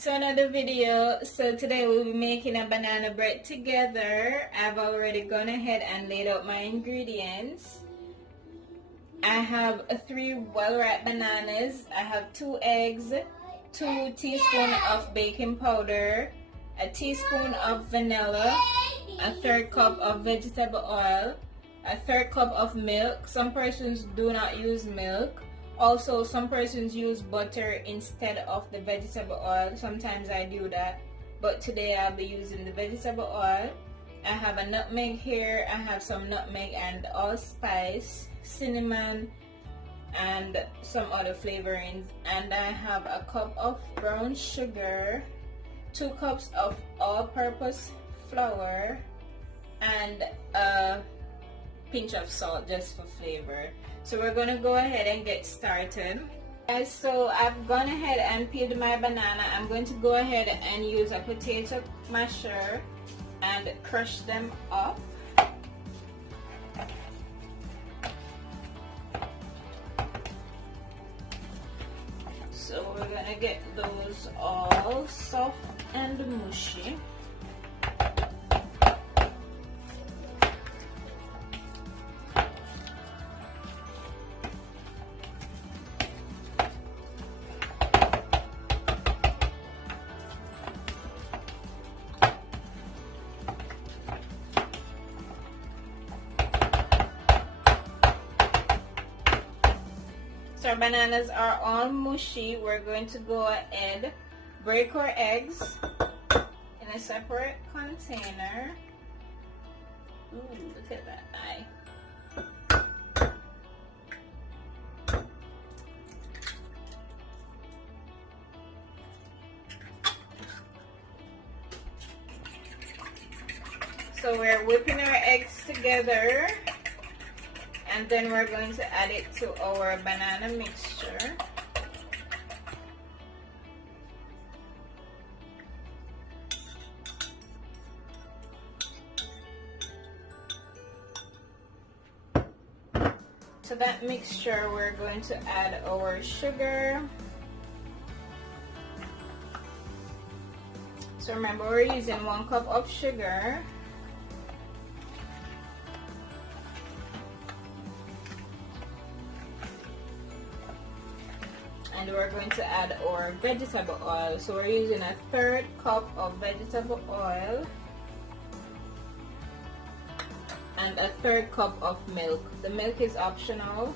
to another video. So today we'll be making a banana bread together. I've already gone ahead and laid out my ingredients. I have 3 well-ripe bananas. I have 2 eggs, 2 teaspoons of baking powder, a teaspoon of vanilla, a 1/3 cup of vegetable oil, a 1/3 cup of milk. Some persons do not use milk. Also, some persons use butter instead of the vegetable oil. Sometimes I do that, but today I'll be using the vegetable oil. I have a nutmeg here. I have some nutmeg and allspice, cinnamon, and some other flavorings. And I have a cup of brown sugar, 2 cups of all-purpose flour, and a pinch of salt just for flavor. So we're gonna go ahead and get started. Guys, so I've gone ahead and peeled my banana. I'm going to go ahead and use a potato masher and crush them up. So we're gonna get those all soft and mushy. So our bananas are all mushy. We're going to go ahead, break our eggs in a separate container. Ooh, look at that eye. So we're whipping our eggs together, and then we're going to add it to our banana mixture. To that mixture, we're going to add our sugar. So remember, we're using 1 cup of sugar. And we're going to add our vegetable oil. So we're using a 1/3 cup of vegetable oil and a 1/3 cup of milk. The milk is optional.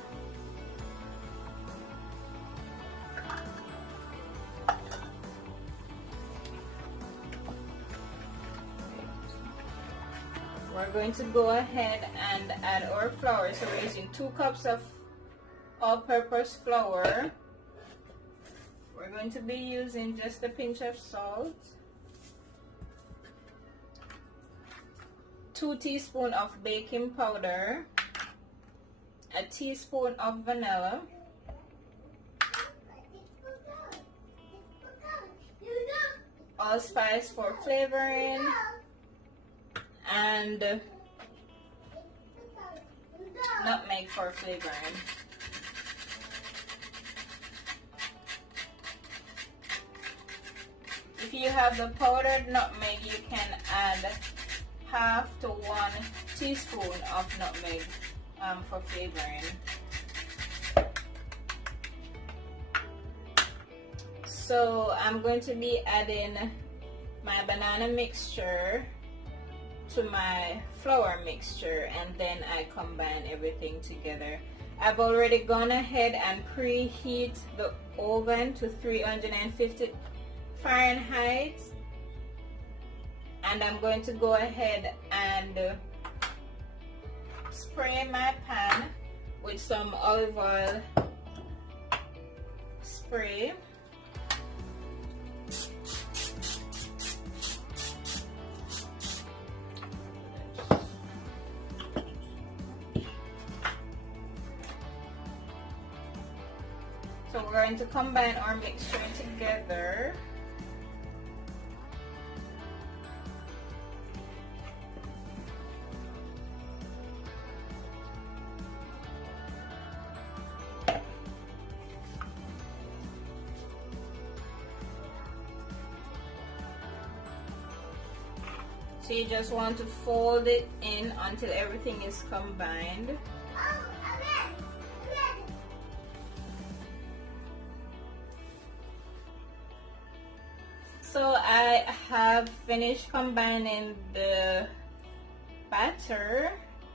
We're going to go ahead and add our flour. So we're using 2 cups of all-purpose flour. We're going to be using just a pinch of salt, 2 teaspoons of baking powder, a teaspoon of vanilla, allspice for flavoring, and nutmeg for flavoring. If you have the powdered nutmeg, you can add 1/2 to 1 teaspoon of nutmeg for flavoring. So I'm going to be adding my banana mixture to my flour mixture, and then I combine everything together. I've already gone ahead and preheat the oven to 350 Fahrenheit, and I'm going to go ahead and spray my pan with some olive oil spray. So we're going to combine our mixture together. So you just want to fold it in until everything is combined. So I have finished combining the batter,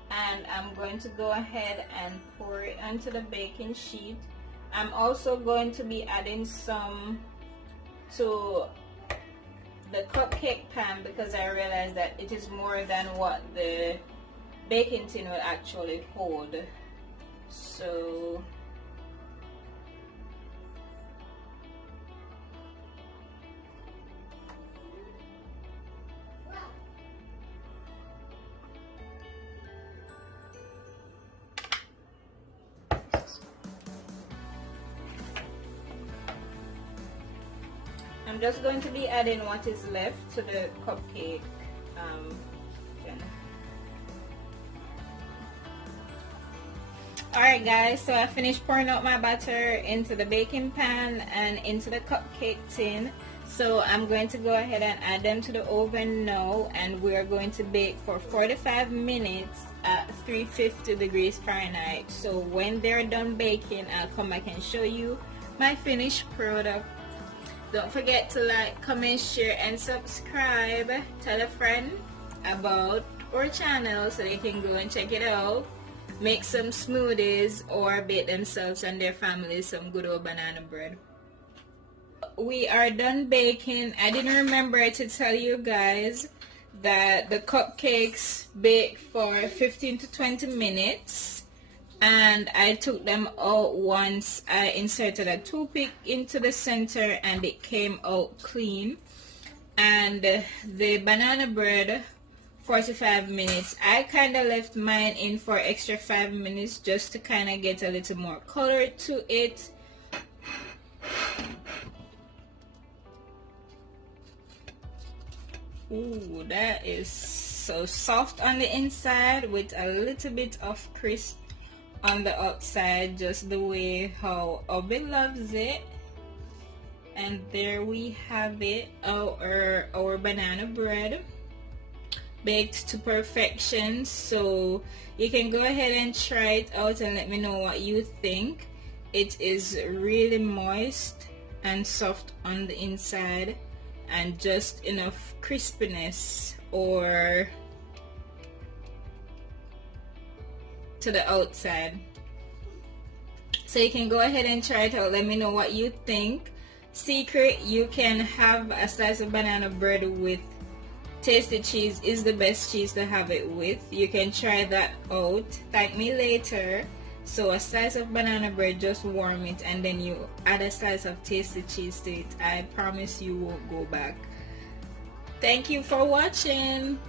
and I'm going to go ahead and pour it onto the baking sheet. I'm also going to be adding some to the cupcake pan because I realized that it is more than what the baking tin will actually hold. So I'm just going to be adding what is left to the cupcake tin. Alright guys, so I finished pouring out my batter into the baking pan and into the cupcake tin. So I'm going to go ahead and add them to the oven now, and we're going to bake for 45 minutes at 350 degrees Fahrenheit. So when they're done baking, I'll come back and show you my finished product. Don't forget to like, comment, share, and subscribe. Tell a friend about our channel so they can go and check it out. Make some smoothies or bake themselves and their families some good old banana bread. We are done baking. I didn't remember to tell you guys that the cupcakes bake for 15 to 20 minutes. And I took them out once I inserted a toothpick into the center and it came out clean. And the banana bread, 45 minutes. I kind of left mine in for extra 5 minutes just to kind of get a little more color to it. Ooh, that is so soft on the inside with a little bit of crisp on the outside, just the way how Obi loves it. And there we have it, our banana bread baked to perfection. So you can go ahead and try it out and let me know what you think. It is really moist and soft on the inside and just enough crispiness or to the outside. So you can go ahead and try it out. Let me know what you think. Secret, you can have a slice of banana bread with tasty cheese is the best cheese to have it with. You can try that out. Thank me later. So a slice of banana bread, just warm it and then you add a slice of tasty cheese to it. I promise you won't go back. Thank you for watching.